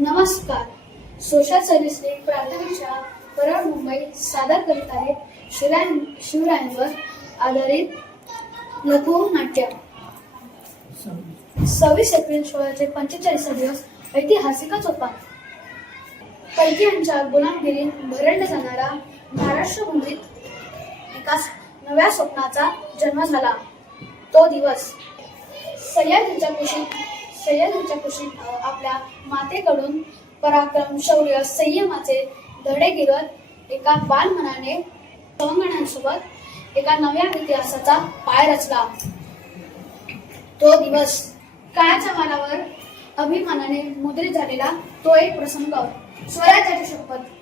नमस्कार. Social service प्राथमिक शाळा परळ मुंबई सादर करीत आहे शिवराय शिवरायांवर आधारित लघुनाट्य सव्वीस एप्रिल सोळाशे पंचेचाळीसचा दिवस ऐतिहासिकच होता. पैकीयांच्या गुलामगिरीत भरडला जाणारा महाराष्ट्र मुंबईत एका नव्या स्वप्नाचा जन्म झाला. तो दिवस सह्याद्रीच्या कुशीत सह्याद्रीच्या कुशीत आपल्या मातेकडून पराक्रम शौर्य संयमाचे धडे गिरत एका बालमनाने सवंगण्यांसोबत एका नव्या इतिहासाचा पाय रचला. तो दिवस काळाच्या मानावर अभिमानाने मुद्रित झालेला तो एक प्रसंग. स्वराज्याची शपथ.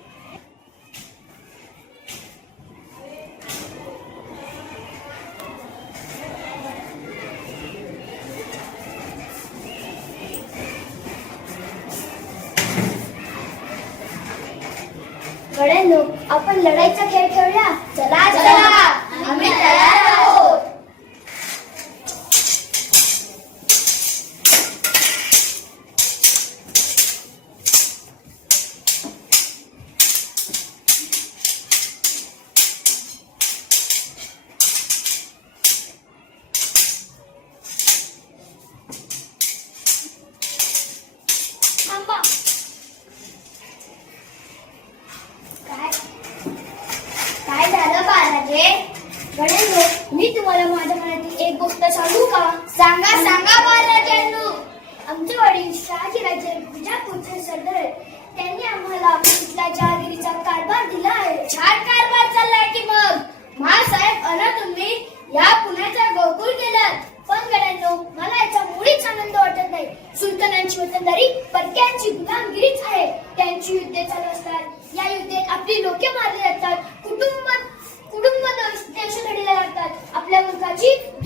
गड्यांनो आपण लढाईचा खेळ खेळूया. चला चला. आम्ही तयार गणेश मी तुम्हाला माझ्या मनातील एक गोष्ट सांगू का? सांगा सांगा बाळराजांनो आमचे वडील शहाजीराजे विजापूरचे सरदार आहेत. त्यांनी आम्हाला इथल्या जहागिरीचा कारभार दिला आहे. छान कारभार चाललाय की मग? महासाहेब अना तुम्ही या पुण्याचा गोकुळ केलात पण गड्यांनो मला याचा मुळीच आनंद वाटत नाही. सुलतानांची वतनदारी परक्यांची गुलामगिरीच आहे. त्यांची युद्धे चालू असतात. या युद्धेत आपली लोके मारली जातात. आपल्या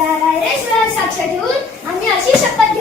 या साक्ष ठेवून आम्ही अशी शपथ